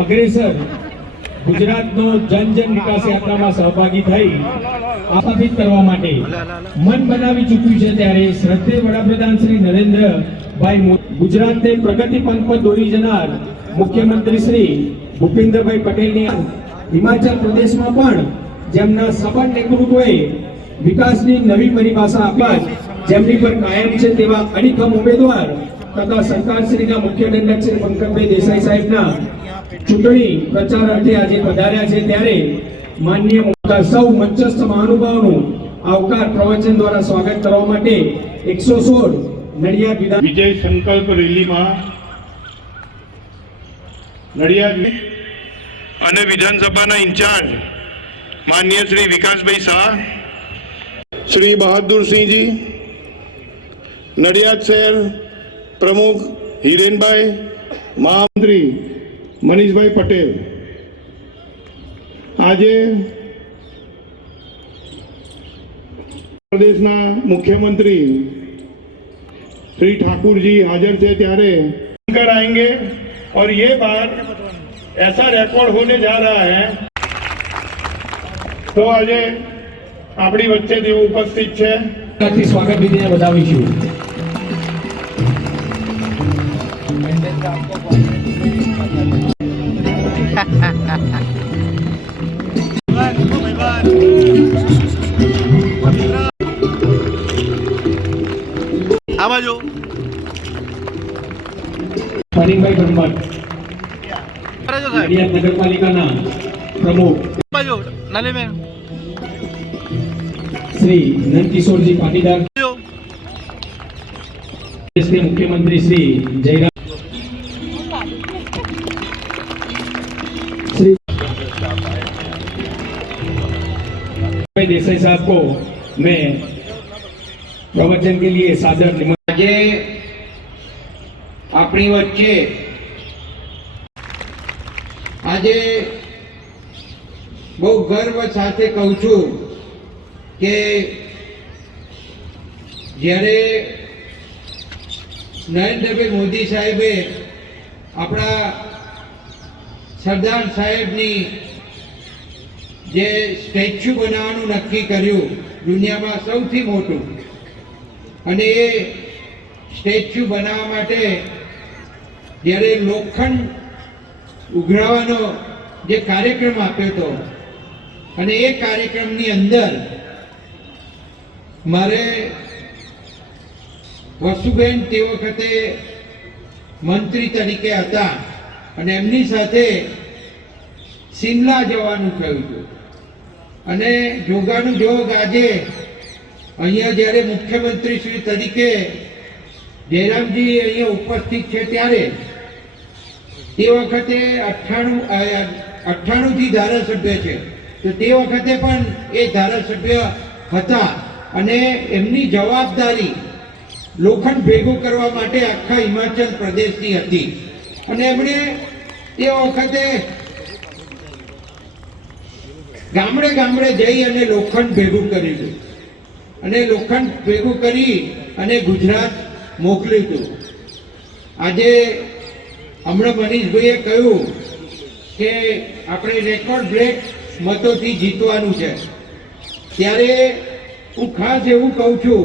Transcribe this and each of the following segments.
અગ્રેસર ગુજરાતનો જન જન વિકાસ યાત્રામાં સહભાગી થઈ સ્થાપિત કરવા માટે મન બનાવી ચૂક્યું છે, ત્યારે શ્રદ્ધેય વડાપ્રધાન શ્રી નરેન્દ્રભાઈ મોદી ગુજરાતને પ્રગતિ પંથ પર દોરી જનાર મુખ્યમંત્રી શ્રી ભૂપેન્દ્રભાઈ પટેલની હિમાચલ પ્રદેશમાં પણ જેમના સબળ નેતૃત્વએ વિકાસની નવી પરિભાષા આપી, જેમની પર કાયમ છે તેવા અડીખમ ઉમેદવાર તથા સરકારશ્રીના મુખ્ય દંડક શ્રી પંકજભાઈ દેસાઈ સાહેબના ચૂંટણી પ્રચાર અર્થે આજે પધાર્યા છે, ત્યારે માનનીય સૌ મંચસ્થ મહાનુભાવોનું આવકાર પ્રવચન દ્વારા સ્વાગત કરવા માટે 116 નડિયાદ વિજય સંકલ્પ રેલીમાં નડિયાદ અને વિધાનસભાના ઇન્ચાર્જ માનનીય શ્રી વિકાસભાઈ શાહ, શ્રી બહાદુરસિંહજી, નડિયાદ શહેર પ્રમુખ હિરેનભાઈ, મહામંત્રી મનીષભાઈ પટેલ, આજે પ્રદેશના મુખ્યમंत्री श्री ठाकुर जी हाजिर थे, ત્યારે कर आएंगे और ये बात ऐसा रिकॉर्ड होने जा रहा है। तो आज अपनी वच्चे देव उपस्थित है, स्वागत विधिने વધાવીશું। આ બાજુ ફણીભાઈ બ્રહ્મટ નડિયાદ નગરપાલિકાના પ્રમુખ, બાજુ નાલીબેન શ્રી નંદકિશોરજી પાટીદાર, દેશના મુખ્યમંત્રી શ્રી જયરામ श्री देसाई साहब को मैं प्रवचन के लिए सादर આજે આપણી વચ્ચે આજે બહુ ગર્વ સાથે કહું છું કે જ્યારે નરેન્દ્રભાઈ મોદી સાહેબે આપણા સરદાર સાહેબની જે સ્ટેચ્યુ બનાવવાનું નક્કી કર્યું, દુનિયામાં સૌથી મોટું, અને એ સ્ટેચ્યુ બનાવવા માટે જ્યારે લોખંડ ઉઘરાવાનો જે કાર્યક્રમ આપ્યો હતો, અને એ કાર્યક્રમની અંદર મારે વસુબેન તે વખતે મંત્રી તરીકે હતા અને એમની સાથે શિમલા જવાનું થયું હતું, અને જોગાનું જોગ આજે અહીંયા જ્યારે મુખ્યમંત્રી શ્રી તરીકે જયરામજી અહીંયા ઉપસ્થિત છે, ત્યારે તે વખતે 98 થી ધારાસભ્ય છે, તો તે વખતે પણ એ ધારાસભ્ય હતા અને એમની જવાબદારી લોખંડ ભેગું કરવા માટે આખા હિમાચલ પ્રદેશની હતી, અને એમણે તે વખતે ગામડે ગામડે જઈ અને લોખંડ ભેગું કર્યું, અને લોખંડ ભેગું કરી અને ગુજરાત મોકલ્યું હતું। આજે હમણાં મનીષભાઈએ કહ્યું કે આપણે રેકોર્ડ બ્રેક મતોથી જીતવાનું છે, ત્યારે હું ખાસ એવું કહું છું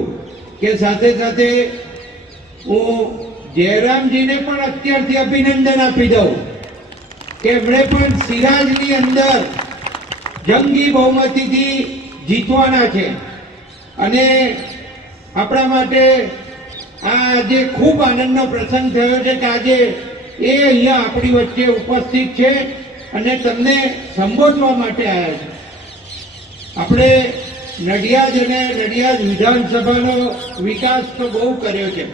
કે સાથે સાથે હું જયરામજીને પણ અત્યારથી અભિનંદન આપી દઉં કે એમણે પણ સિરાજની અંદર જંગી બહુમતીથી જીતવાના છે, અને આપણા માટે આ આજે ખૂબ આનંદનો પ્રસંગ થયો છે કે આજે એ અહીંયા આપણી વચ્ચે ઉપસ્થિત છે અને તમને સંબોધવા માટે આવ્યા છે। આપણે નડિયાદ અને નડિયાદ વિધાનસભાનો વિકાસ તો બહુ કર્યો છે,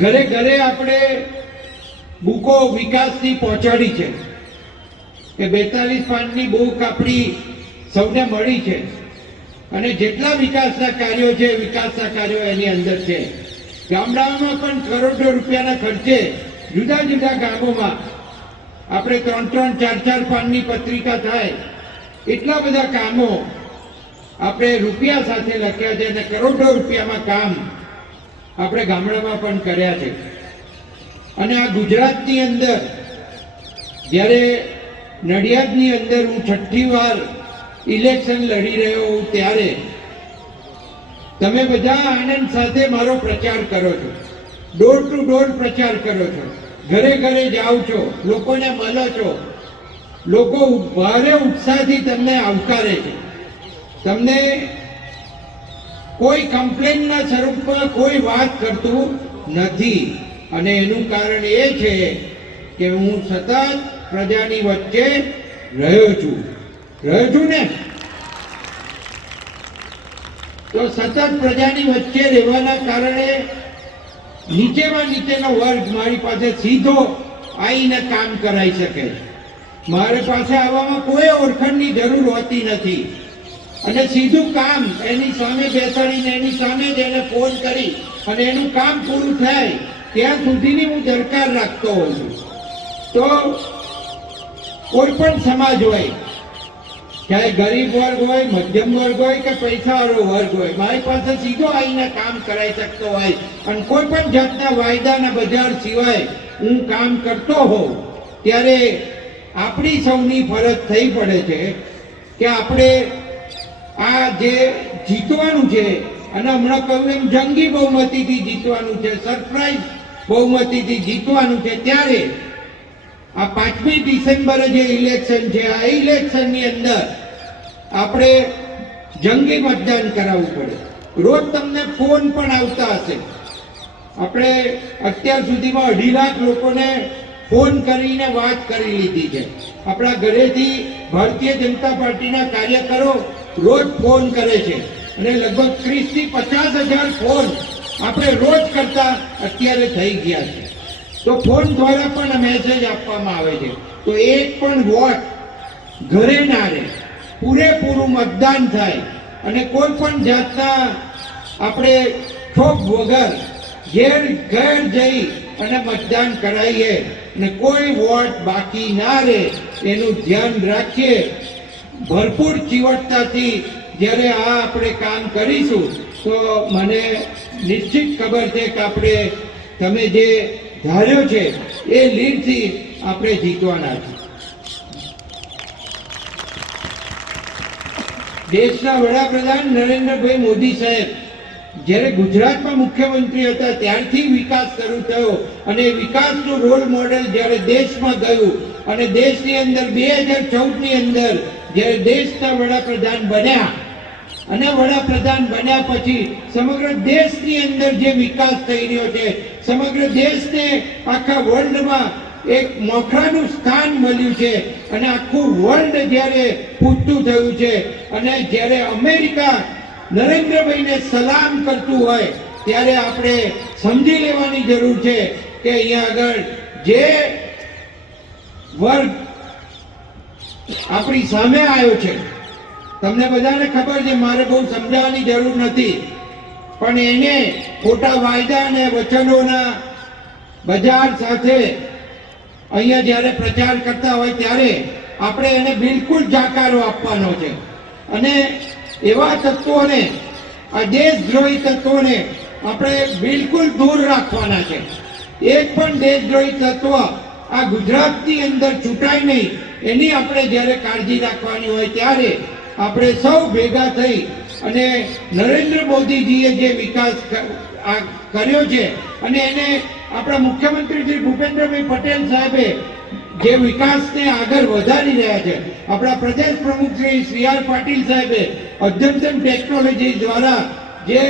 ઘરે ઘરે આપણે બુકો વિકાસની પહોંચાડી છે કે 42 પાનની બુક આપણી સૌને મળી છે, અને જેટલા વિકાસના કાર્યો છે, વિકાસના કાર્યો એની અંદર છે। ગામડાઓમાં પણ કરોડો રૂપિયાના ખર્ચે જુદા જુદા ગામોમાં આપણે 3-3, 4-4 પાનની પત્રિકા થાય એટલા બધા કામો આપણે રૂપિયા સાથે લખ્યા છે, અને કરોડો રૂપિયામાં કામ આપણે ગામડામાં પણ કર્યા છે। અને આ ગુજરાતની અંદર જ્યારે નડિયાદની અંદર હું 6ઠ્ઠી વાર ઇલેક્શન લડી રહ્યો હું ત્યારે તમે બધા આનંદ સાથે મારો પ્રચાર કરો છો, ડોર ટુ ડોર પ્રચાર કરો છો, ઘરે ઘરે જાઓ છો, લોકોને મળો છો, લોકો ભારે ઉત્સાહથી તમને આવકારે છે. તમને કોઈ કમ્પ્લેનના સ્વરૂપમાં કોઈ વાત કરતું નથી અને એનું કારણ એ છે કે હું સતત પ્રજાની વચ્ચે રહ્યો છું ને. તો સતત પ્રજાની વચ્ચે રહેવાના કારણે નીચેમાં નીચેનો વર્ગ મારી પાસે સીધો આવીને કામ કરાવી શકે. મારી પાસે આવવામાં કોઈ ઓળખાણની જરૂર હોતી નથી અને સીધું કામ એની સામે બેસાડીને એની સામે જ એને ફોન કરી અને એનું કામ પૂરું થાય ત્યાં સુધીની હું દરકાર રાખતો હોઉં છું. તો કોઈ પણ સમાજ હોય, ચાહે ગરીબ વર્ગ હોય, મધ્યમ વર્ગ હોય કે પૈસાવાળો વર્ગ હોય, મારી પાસે સીધો આવીને કામ કરાવી શકતો હોય અને કોઈ પણ જાતના વાયદાના બજાર સિવાય હું કામ કરતો હોઉં ત્યારે આપણી સૌની ફરજ થઈ પડે છે કે આપણે આ જે જીતવાનું છે અને હમણાં કહ્યું એમ જંગી બહુમતીથી જીતવાનું છે, સરપ્રાઈઝ બહુમતીથી જીતવાનું છે, ત્યારે આ 5મી ડિસેમ્બરે જે ઇલેક્શન છે આ ઇલેક્શનની અંદર આપણે જંગી મતદાન કરાવવું પડે. રોજ તમને ફોન પણ આવતા હશે. આપણે અત્યાર સુધીમાં 2.5 લાખ લોકોને ફોન કરીને વાત કરી લીધી છે. આપણા ઘરેથી ભારતીય જનતા પાર્ટીના કાર્યકરો રોજ ફોન કરે છે અને લગભગ 30 થી 50,000 ફોન આપણે રોજ કરતા અત્યારે થઈ ગયા છે. તો ફોન દ્વારા પણ મેસેજ આપવામાં આવે છે. તો એક પણ વોટ ઘરે ના રહે, પૂરેપૂરું મતદાન થાય અને કોઈ પણ જાતના આપણે ઠોક વગર ઘેર ઘેર જઈ અને મતદાન કરાવીએ અને કોઈ વોટ બાકી ના રહે એનું ધ્યાન રાખીએ. ભરપૂર ચીવટતાથી જ્યારે આ આપણે કામ કરીશું તો મને નિશ્ચિત ખબર છે કે આપણે તમે જે ધાર્યો છે એ લીડથી આપણે જીતવાના છે. દેશના વડાપ્રધાન નરેન્દ્રભાઈ મોદી સાહેબ જ્યારે ગુજરાતમાં મુખ્યમંત્રી હતા ત્યારથી વિકાસ શરૂ થયો અને વિકાસનું રોલ મોડેલ જ્યારે દેશમાં ગયું અને દેશની અંદર 2014ની અંદર જ્યારે દેશના વડાપ્રધાન બન્યા અને વડાપ્રધાન બન્યા પછી સમગ્ર દેશની અંદર જે વિકાસ થઈ રહ્યો છે, સમગ્ર દેશને આખા વર્લ્ડમાં એક મોખરાનું સ્થાન મળ્યું છે અને આખું વર્લ્ડ જ્યારે પૂછતું થયું છે અને જ્યારે અમેરિકા નરેન્દ્રભાઈને સલામ કરતું હોય ત્યારે આપણે સમજી લેવાની જરૂર છે કે અહીંયા આગળ જે વર્ગ આપણી સામે આવ્યો છે, તમને બધાને ખબર છે, મારે બહુ સમજાવવાની જરૂર નથી, પણ એને ખોટા વાયદા અને વચનોના બજાર સાથે અહીંયા જ્યારે પ્રચાર કરતા હોય ત્યારે આપણે એને બિલકુલ જાકારો આપવાનો છે અને એવા તત્વોને, આ દેશદ્રોહી તત્વોને આપણે બિલકુલ દૂર રાખવાના છે. એક પણ દેશદ્રોહી તત્વ આ ગુજરાતની અંદર છૂટાય નહીં એની આપણે જ્યારે કાળજી રાખવાની હોય ત્યારે આપણે સૌ ભેગા થઈ અને નરેન્દ્ર મોદીજીએ જે વિકાસ કર્યો છે અને એને આપણા મુખ્યમંત્રી શ્રી ભૂપેન્દ્રભાઈ પટેલ સાહેબે જે વિકાસને આગળ વધારી રહ્યા છે, આપણા પ્રદેશ પ્રમુખ શ્રી આર પાટીલ સાહેબે અદ્યતન ટેકનોલોજી દ્વારા જે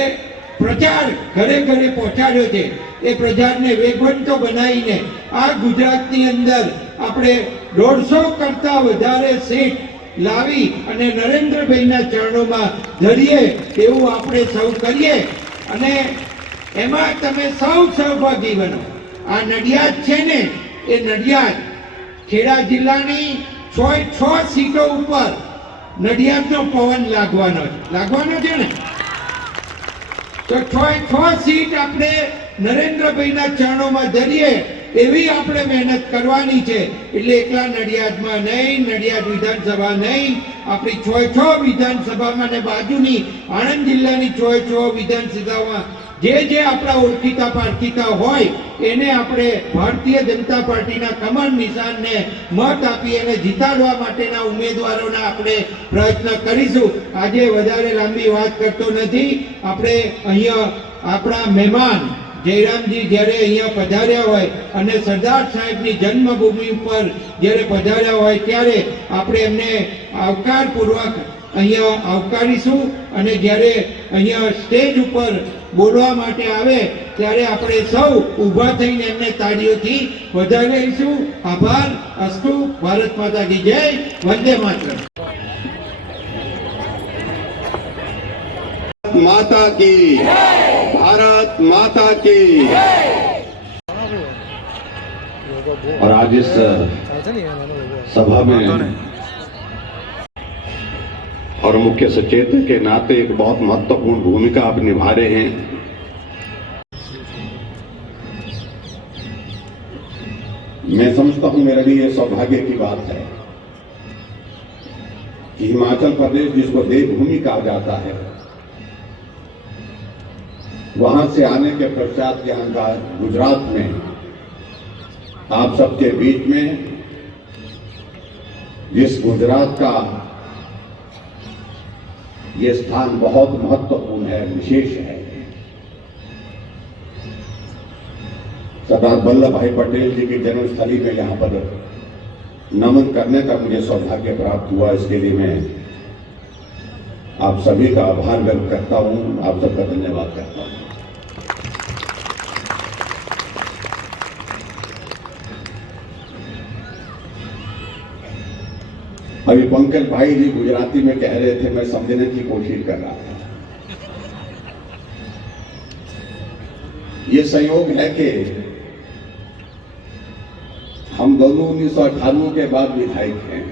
પ્રચાર ઘરે ઘરે પહોંચાડ્યો છે એ પ્રચારને વેગવંતો બનાવીને આ ગુજરાતની અંદર આપણે 150 કરતા વધારે સીટ લાવી અને નરેન્દ્રભાઈના ચરણોમાં ધરીએ એવું આપણે સૌ કરીએ અને એમાં તમે સૌ સહભાગી બનો. આ નડિયાદ છે ને એ નડિયાદ ખેડા જિલ્લાની 6 સીટો ઉપર નડિયાદનો પવન લાગવાનો છે ને. તો 6 સીટ આપણે નરેન્દ્રભાઈના ચરણોમાં ધરીએ એવી આપણે મહેનત કરવાની છે. એટલે એકલા નડિયાદમાં નહીં, નડિયાદ વિધાનસભા નહીં, આપણી 6 વિધાનસભામાં ને બાજુની આણંદ જિલ્લાની 6 વિધાનસભામાં જે આપણા ઓળખીતા પારખીતા હોય એને આપણે ભારતીય જનતા પાર્ટીના કમળ નિશાનને મત આપી અને જીતાડવા માટેના ઉમેદવારોના આપણે પ્રયત્ન કરીશું. આજે વધારે લાંબી વાત કરતો નથી. આપણે અહીંયા આપણા મહેમાન જયરામજી જ્યારે અહીંયા પધાર્યા હોય અને સરદાર સાહેબની જન્મભૂમિ ઉપર જ્યારે પધાર્યા હોય ત્યારે આપણે એમને આવકારપૂર્વક અહીંયા આવકારીશું અને જ્યારે અહીંયા સ્ટેજ ઉપર બોલવા માટે આવે ત્યારે આપણે સૌ ઊભા થઈને એમને તાળીઓથી વધાવીશું. આભાર. અસ્તુ. ભારત માતા કી જય. વંદે માતરમ. माता की भारत माता की। और आज इस सभा में और मुख्य सचेतक के नाते एक बहुत महत्वपूर्ण भूमिका आप निभा रहे हैं। मैं समझता हूं मेरे लिए यह सौभाग्य की बात है कि हिमाचल प्रदेश जिसको देवभूमि कहा जाता है, वहां से आने के पश्चात यहाँ का गुजरात में आप सबके बीच में जिस गुजरात का ये स्थान बहुत महत्वपूर्ण है, विशेष है। सरदार वल्लभ भाई पटेल जी की जन्मस्थली में यहाँ पर नमन करने का मुझे सौभाग्य प्राप्त हुआ। इसके लिए मैं आप सभी का आभार व्यक्त करता हूं, आप सबका धन्यवाद करता हूं। अभी पंकज भाई जी गुजराती में कह रहे थे, मैं समझने की कोशिश कर रहा था। ये संयोग है कि हम दोनों 1998 के बाद विधायक हैं।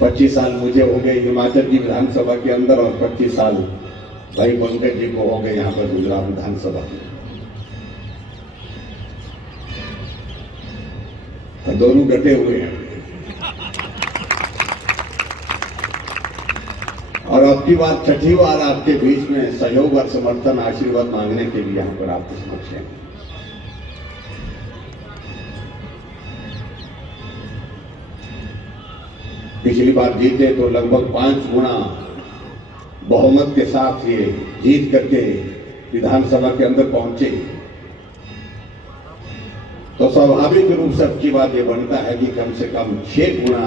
25 साल मुझे हो गए हिमाचल की विधानसभा के अंदर और 25 साल भाई पंकज जी को हो गए यहाँ पर गुजरात विधानसभा में। तो दोनों डटे हुए हैं और अब की बार छठी बार आपके बीच में सहयोग और समर्थन आशीर्वाद मांगने के लिए यहाँ पर आपके समक्ष हैं। पिछली बार जीते तो लगभग 5 गुना बहुमत के साथ ये जीत करके विधानसभा के अंदर पहुंचे, तो स्वाभाविक रूप से अब की बात ये बनता है कि कम से कम 6 गुना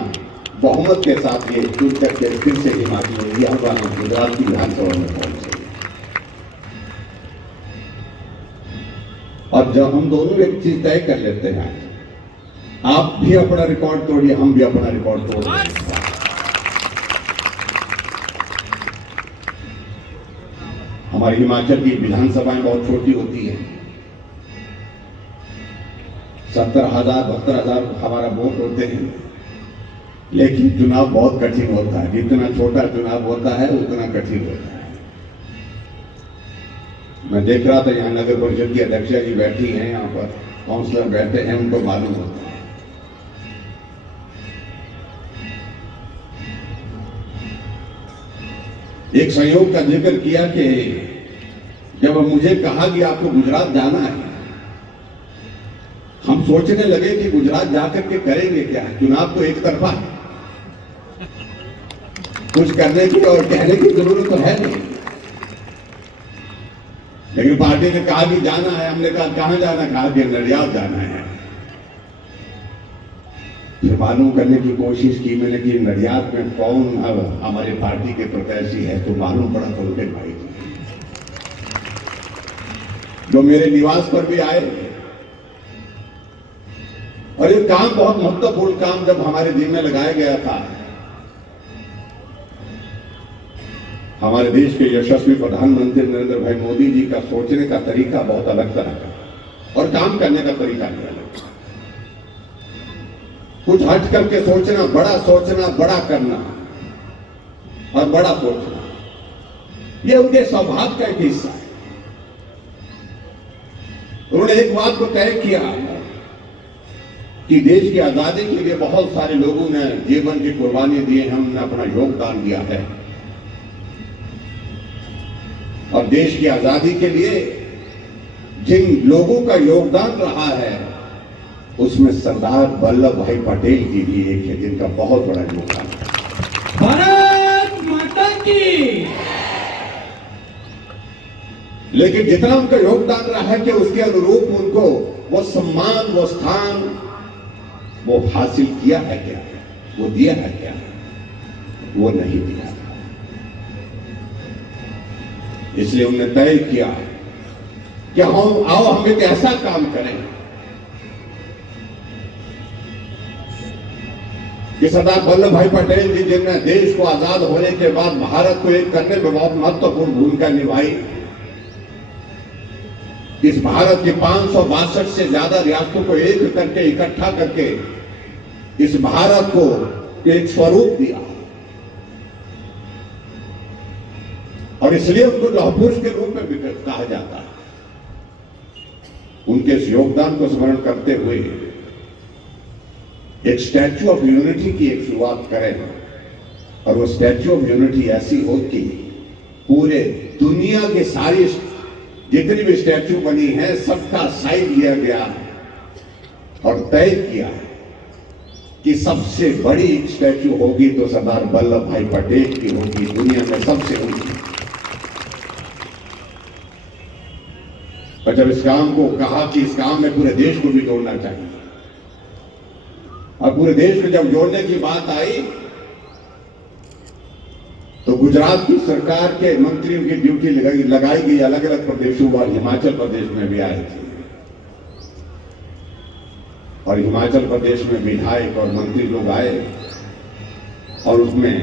बहुमत के साथ ये चुन करके फिर से हिमाचल गुजरात की विधानसभा में पहुंचे। और जब हम दोनों एक चीज तय कर लेते हैं, आप भी अपना रिकॉर्ड तोड़िए, हम भी अपना रिकॉर्ड तोड़िए। हमारी हिमाचल की विधानसभाएं बहुत छोटी होती है, 70,000 72,000 हमारा वोट होते हैं, लेकिन चुनाव बहुत कठिन होता है। जितना छोटा चुनाव होता है उतना कठिन होता है। मैं देख रहा था यहाँ नगर परिषद की अध्यक्षा जी बैठी हैं, यहाँ पर काउंसलर बैठे हैं, उनको मालूम होता है। एक संयोग का जिक्र किया कि जब मुझे कहा कि आपको गुजरात जाना है, हम सोचने लगे कि गुजरात जाकर के करेंगे क्या, चुनाव तो एक तरफा है, कुछ करने की और कहने की जरूरत तो है नहीं। लेकिन पार्टी ने कहा कि जाना है, हमने कहा कहां जाना, कहा कि नडियाद जाना है। फिर मालूम करने की कोशिश की मैंने कि नडियाद में कौन हमारे पार्टी के प्रत्याशी है, तो मालूम पड़ा पंकज भाई जी, जो मेरे निवास पर भी आए। और ये काम बहुत महत्वपूर्ण काम जब हमारे दिन में लगाया गया था, हमारे देश के यशस्वी प्रधानमंत्री नरेंद्र भाई मोदी जी का सोचने का तरीका बहुत अलग तरह का और काम करने का तरीका भी अलग। कुछ हट करके सोचना, बड़ा करना और बड़ा सोचना, ये उनके स्वभाव का एक हिस्सा है। उन्होंने एक बात को तय किया कि देश की आजादी के लिए बहुत सारे लोगों ने जीवन की कुर्बानी दी है, हमने अपना योगदान दिया है। और देश की आजादी के लिए जिन लोगों का योगदान रहा है उसमें सरदार वल्लभ भाई पटेल जी भी एक है, जिनका बहुत बड़ा योगदान है। भारत माता की। लेकिन जितना उनका योगदान रहा है कि उसके अनुरूप उनको वो सम्मान, वो स्थान वो हासिल किया है क्या, वो दिया है क्या? वो नहीं दिया। इसलिए उन्होंने तय किया कि हम एक ऐसा काम करें कि सरदार वल्लभ भाई पटेल जी जिन्होंने देश को आजाद होने के बाद भारत को एक करने में बहुत महत्वपूर्ण भूमिका निभाई, इस भारत के 562 से ज्यादा रियासतों को एक करके इकट्ठा करके इस भारत को एक स्वरूप दिया, और इसलिए उनको लौह पुरुष के रूप में भी कहा जाता है। उनके इस योगदान को स्मरण करते हुए एक स्टैच्यू ऑफ यूनिटी की एक शुरुआत करें, और वो स्टैच्यू ऑफ यूनिटी ऐसी हो कि पूरे दुनिया के सारी जितनी भी स्टैच्यू बनी है सबका साइज लिया गया और तय किया कि सबसे बड़ी स्टैच्यू होगी तो सरदार वल्लभ भाई पटेल की होगी, दुनिया में सबसे ऊंची। और जब इस काम को कहा कि इस काम में पूरे देश को भी जोड़ना चाहिए, और पूरे देश को जब जोड़ने की बात आई तो गुजरात की सरकार के मंत्रियों की ड्यूटी लगाई गई अलग अलग प्रदेशों और हिमाचल प्रदेश में भी आए थे, और हिमाचल प्रदेश में विधायक और मंत्री लोग आए, और उसमें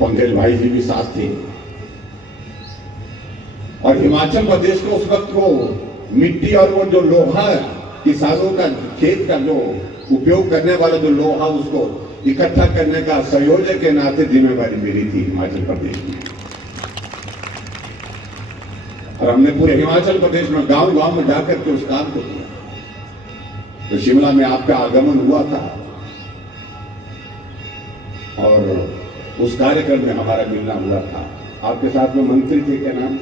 पंकज भाई जी भी साथ थे। और हिमाचल प्रदेश को उस वक्त को मिट्टी और वो जो लोहा किसानों का खेत का जो उपयोग करने वाला जो लोहा उसको इकट्ठा करने का संयोजक के नाते जिम्मेवारी मिली थी हिमाचल प्रदेश में। और हमने पूरे हिमाचल प्रदेश में गांव गांव में जाकर के उस काम को किया। तो शिमला में आपका आगमन हुआ था, और उस कार्यक्रम में हमारा मिलना हुआ था। आपके साथ में मंत्री थे, क्या नाम?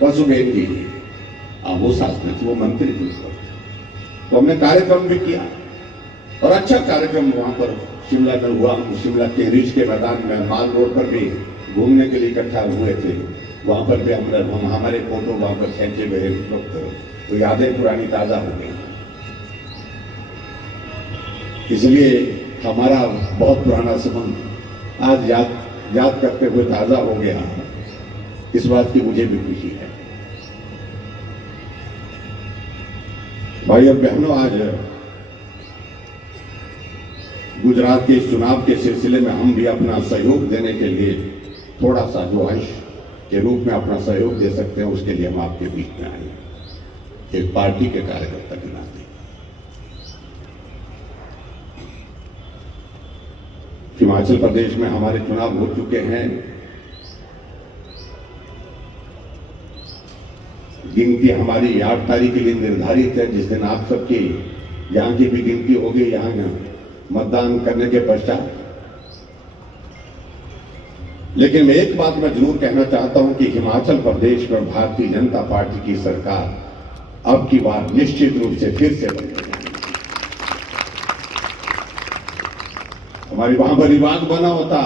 पशुबेन जी। वो साथ में थे, वो मंत्री थे उस वक्त। तो हमने कार्यक्रम भी किया, और अच्छा कार्यक्रम वहां पर शिमला में हुआ। हम शिमला के रिज के मैदान में माल रोड पर भी घूमने के लिए इकट्ठा हुए थे। वहां पर भी हम हमारे फोटो वहां पर खींचे गए वक्त, तो यादें पुरानी ताजा हो गई। इसलिए हमारा बहुत पुराना संबंध आज याद करते हुए ताजा हो गया। इस बात की मुझे भी खुशी है। भाई और बहनों, आज गुजरात के चुनाव के सिलसिले में हम भी अपना सहयोग देने के लिए थोड़ा सा जो अंश के रूप में अपना सहयोग दे सकते हैं, उसके लिए हम आपके बीच में आए, एक पार्टी के कार्यकर्ता के नाते। हिमाचल प्रदेश में हमारे चुनाव हो चुके हैं। गिनती हमारी 8 तारीख के लिए निर्धारित है, जिस दिन आप सबकी यहां की भी गिनती होगी, यहां मतदान करने के पश्चात। लेकिन मैं एक बात मैं जरूर कहना चाहता हूं कि हिमाचल प्रदेश में भारतीय जनता पार्टी की सरकार अब की बार निश्चित रूप से फिर से बनेगी। हमारी वहां पर रिवाज बना होता,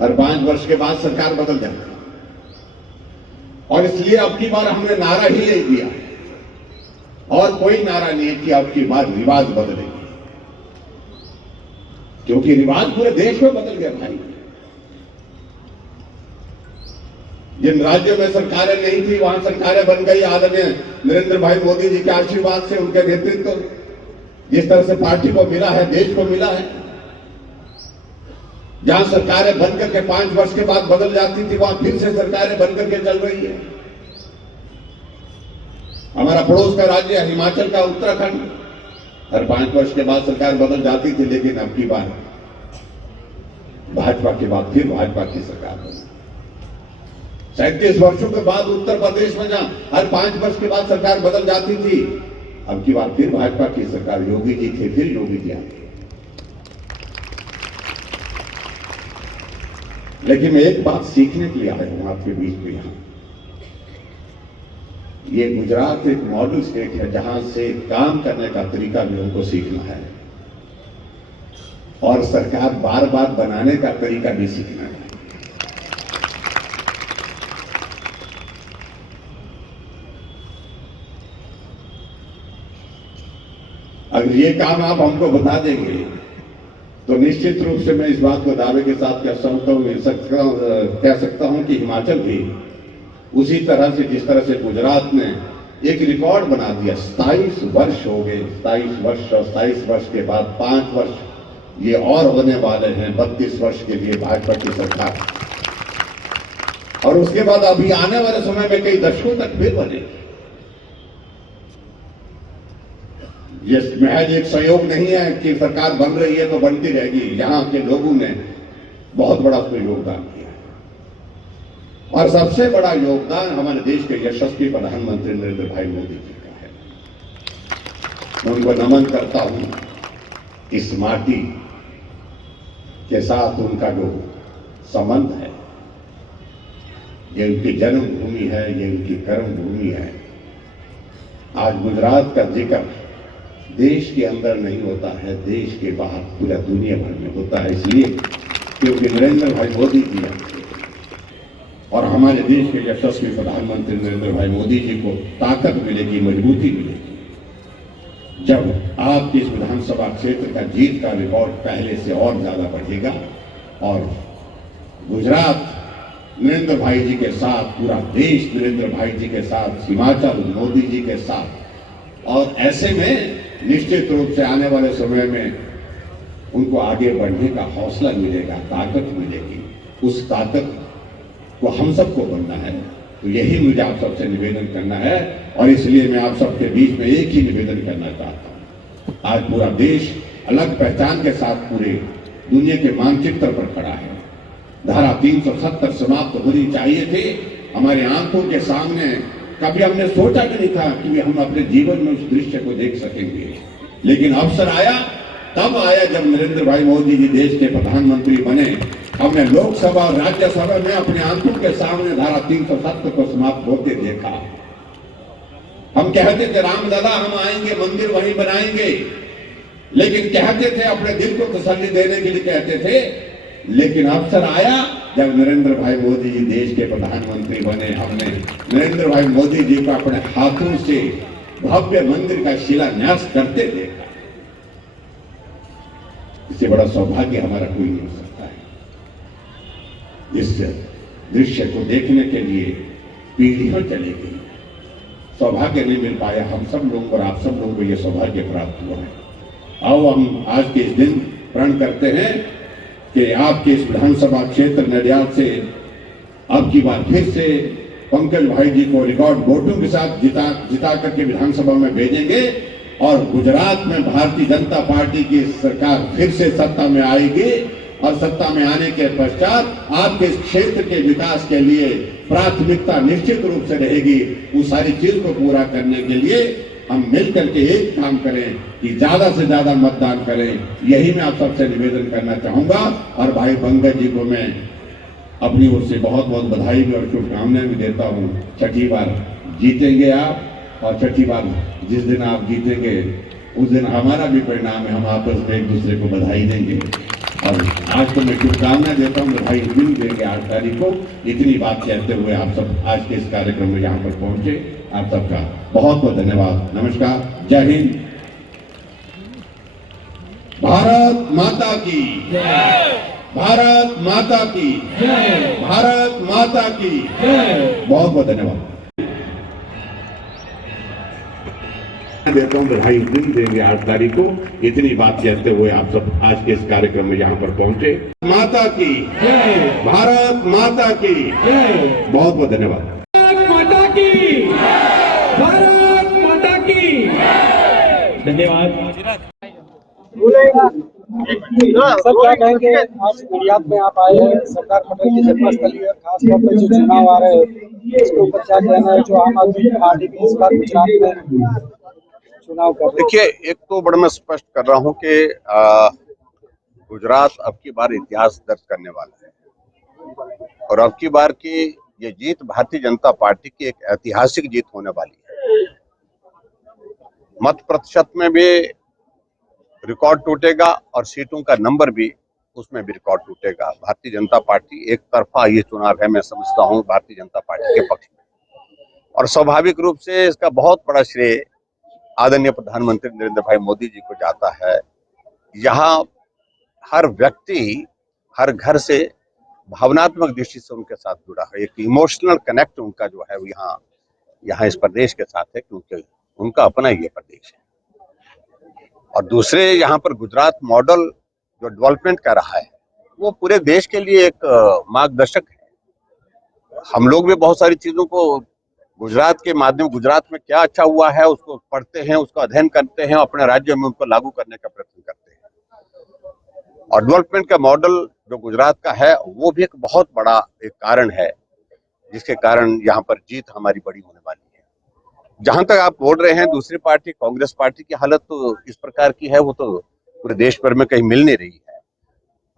हर 5 वर्ष के बाद सरकार बदल जाती, और इसलिए अब की बार हमने नारा ही नहीं दिया, और कोई नारा नहीं है कि अब की बार रिवाज बदलेंगे, क्योंकि रिवाज पूरे देश में बदल गया भाई। जिन राज्यों में सरकारें नहीं थी वहां सरकारें बन गई। आदरणीय नरेंद्र भाई मोदी जी के आशीर्वाद से, उनके नेतृत्व जिस तरह से पार्टी को मिला है, देश को मिला है। जहां सरकारें बनकर के 5 वर्ष के बाद बदल जाती थी, वहां फिर से सरकारें बनकर के चल रही है। हमारा पड़ोस का राज्य है हिमाचल का, उत्तराखंड, हर 5 वर्ष के बाद सरकार बदल जाती थी, लेकिन अब की बार भाजपा के बाद फिर भाजपा की सरकार बनी। 37 वर्षों के बाद उत्तर प्रदेश में जहां हर 5 वर्ष के बाद सरकार बदल जाती थी, अब की बार फिर भाजपा की सरकार, योगी जी थे, फिर योगी जी आए। लेकिन मैं एक बात सीखने के लिए आया हूं आपके बीच में यहां। ये गुजरात एक मॉडल स्टेट है जहां से काम करने का तरीका भी उनको सीखना है और सरकार बार बार बनाने का तरीका भी सीखना है। अगर ये काम आप हमको बता देंगे तो निश्चित रूप से मैं इस बात को दावे के साथ कह सकता हूं कि हिमाचल भी उसी तरह से जिस तरह से गुजरात ने एक रिकॉर्ड बना दिया। 27 वर्ष हो गए, 27 वर्ष और 27 वर्ष के बाद 5 वर्ष ये और होने वाले हैं 32 वर्ष के लिए भाजपा की सरकार, और उसके बाद अभी आने वाले समय में कई दशकों तक फिर बनेगी। ये महज एक सहयोग नहीं है कि सरकार बन रही है तो बनती रहेगी। यहां के लोगों ने बहुत बड़ा उसमें योगदान किया है, और सबसे बड़ा योगदान हमारे देश के यशस्वी प्रधानमंत्री नरेंद्र भाई मोदी जी का है। मैं उनको नमन करता हूं। इस माटी के साथ उनका जो संबंध है, ये उनकी जन्मभूमि है, ये उनकी कर्म भूमि है। आज गुजरात का जिक्र देश के अंदर नहीं होता है, देश के बाहर पूरा दुनिया भर में होता है, इसलिए क्योंकि नरेंद्र भाई मोदी जी और हमारे देश के यशस्वी प्रधानमंत्री नरेंद्र भाई मोदी जी को ताकत मिलेगी, मजबूती मिलेगी जब आपके इस विधानसभा क्षेत्र का जीत का रिकॉर्ड पहले से और ज्यादा बढ़ेगा। और गुजरात नरेंद्र भाई जी के साथ, पूरा देश नरेंद्र भाई जी के साथ, हिमाचल मोदी जी के साथ, और ऐसे में निश्चित रूप से आने वाले समय में उनको आगे बढ़ने का हौसला मिलेगा, ताकत मिलेगी। उस ताकत को हम सबको बनना है। तो यही मुझे आप सबसे निवेदन करना है, और इसलिए मैं आप सबके बीच में एक ही निवेदन करना चाहता हूं। आज पूरा देश अलग पहचान के साथ पूरे दुनिया के मानचित्र पर खड़ा है। धारा 370 समाप्त होनी चाहिए थे हमारे आंखों के सामने। कभी हमने सोचा भी नहीं था कि हम अपने जीवन में उस दृश्य को देख सकेंगे, लेकिन अवसर आया, तब आया जब नरेंद्र भाई मोदी जी देश के प्रधानमंत्री बने। हमने लोकसभा और राज्यसभा में अपने आंखों के सामने धारा 370 को समाप्त होते देखा। हम कहते थे रामलला हम आएंगे, मंदिर वहीं बनाएंगे, लेकिन कहते थे अपने दिल को तसल्ली देने के लिए कहते थे। लेकिन अवसर आया जब नरेंद्र भाई मोदी जी देश के प्रधानमंत्री बने। हमने नरेंद्र भाई मोदी जी को अपने हाथों से भव्य मंदिर का शिलान्यास करते देखा। इससे बड़ा सौभाग्य हमारा कोई नहीं हो सकता है। इस दृश्य को देखने के लिए पीढ़ियों चली गई, सौभाग्य नहीं मिल पाया। हम सब लोगों और आप सब लोगों को यह सौभाग्य प्राप्त हुआ है। आओ हम आज के इस दिन प्रण करते हैं कि आपके इस विधानसभा क्षेत्र नडियाद से अब की बार फिर से पंकज भाई जी को रिकॉर्ड वोटों के साथ जिता करके विधानसभा में भेजेंगे, और गुजरात में भारतीय जनता पार्टी की सरकार फिर से सत्ता में आएगी। और सत्ता में आने के पश्चात आपके इस क्षेत्र के विकास के लिए प्राथमिकता निश्चित रूप से रहेगी। उस सारी चीज को पूरा करने के लिए हम मिलकर के एक काम करें कि ज्यादा से ज्यादा मतदान करें। यही मैं आप सबसे निवेदन करना चाहूंगा। और भाई पंकज जी को मैं अपनी ओर से बहुत बहुत बधाई भी और शुभकामनाएं भी देता हूं। छठी बार जीतेंगे आप, और छठी बार जिस दिन आप जीतेंगे उस दिन हमारा भी परिणाम है, हम आपस में एक दूसरे को बधाई देंगे। और आज तो मैं शुभकामनाएं देता हूँ, बधाई भी देंगे 8 तारीख को। इतनी बात कहते हुए आप सब आज के इस कार्यक्रम में यहाँ पर पहुंचे, आप सबका बहुत बहुत धन्यवाद। नमस्कार, जय हिंद, भारत माता की जय, भारत माता की जय, भारत माता की जय। बहुत बहुत धन्यवाद देता हूँ, बधाई भी देंगे 8 तारीख को। इतनी बात कहते हुए आप सब आज के इस कार्यक्रम में यहाँ पर पहुंचे। माता की जय, भारत माता की जय। बहुत बहुत धन्यवाद। माता की, भारत माता की धन्यवाद। सर क्या कहेंगे, आज नडियाद में आप आए हैं, सरदार पटेल की जन्मस्थली है, खासतौर पर जो चुनाव आ रहे हैं इसके ऊपर क्या कहना है, जो आम आदमी पार्टी भी इस बार गुजरात में चुनाव कर रहे हैं? देखिए, एक तो बड़ा मैं स्पष्ट कर रहा हूं कि गुजरात अब की बार इतिहास दर्ज करने वाला है। और अब की बार की ये जीत भारतीय जनता पार्टी की एक ऐतिहासिक जीत होने वाली है। मत प्रतिशत में भी रिकॉर्ड टूटेगा और सीटों का नंबर भी उसमें भी रिकॉर्ड टूटेगा। भारतीय जनता पार्टी एक तरफा ये चुनाव है, मैं समझता हूँ भारतीय जनता पार्टी के पक्ष में, और स्वाभाविक रूप से इसका बहुत बड़ा श्रेय आदरणीय प्रधानमंत्री नरेंद्र भाई मोदी जी को जाता है। यहाँ हर व्यक्ति हर घर से भावनात्मक दृष्टि से उनके साथ जुड़ा है। एक इमोशनल कनेक्ट उनका जो है वो यहाँ इस प्रदेश के साथ है, क्योंकि उनका अपना ये प्रदेश है। और दूसरे यहाँ पर गुजरात मॉडल जो डेवलपमेंट कर रहा है वो पूरे देश के लिए एक मार्गदर्शक है। हम लोग भी बहुत सारी चीजों को गुजरात के माध्यम, गुजरात में क्या अच्छा हुआ है उसको पढ़ते हैं, उसका अध्ययन करते हैं, अपने राज्य में उनको लागू करने का प्रयत्न करते हैं। और डेवलपमेंट का मॉडल जो गुजरात का है वो भी एक बहुत बड़ा एक कारण है जिसके कारण यहाँ पर जीत हमारी बड़ी होने वाली है। जहां तक आप बोल रहे हैं दूसरी पार्टी कांग्रेस पार्टी की हालत तो इस प्रकार की है, वो तो पूरे देश भर में कहीं मिल नहीं रही है।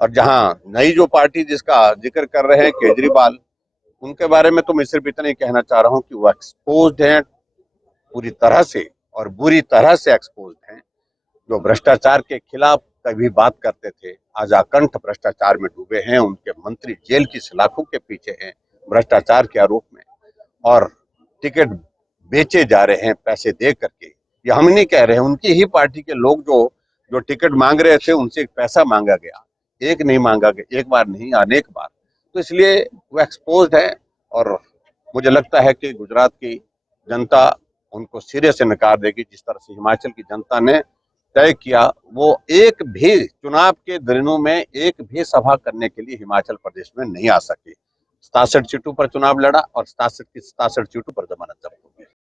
और जहां नई जो पार्टी जिसका जिक्र कर रहे हैं केजरीवाल, उनके बारे में तो मैं सिर्फ इतना ही कहना चाह रहा हूं कि वो एक्सपोज्ड हैं पूरी तरह से और बुरी तरह से एक्सपोज्ड हैं। जो भ्रष्टाचार के खिलाफ कभी बात करते थे आज अकंठ भ्रष्टाचार में डूबे हैं। उनके मंत्री जेल की सलाखों के पीछे हैं भ्रष्टाचार के आरोप में, और टिकट बेचे जा रहे हैं पैसे दे करके। ये हम नहीं कह रहे हैं, उनकी ही पार्टी के लोग जो टिकट मांग रहे थे उनसे पैसा मांगा गया, एक नहीं मांगा गया, एक बार नहीं अनेक बार। तो इसलिए वो एक्सपोज्ड है और मुझे लगता है कि गुजरात की जनता उनको सिरे से नकार देगी। जिस तरह से हिमाचल की जनता ने तय किया, वो एक भी चुनाव के दिनों में एक भी सभा करने के लिए हिमाचल प्रदेश में नहीं आ सके। 67 सीटों पर चुनाव लड़ा और 67 की 67 सीटों पर जमानत जब्त हो गई।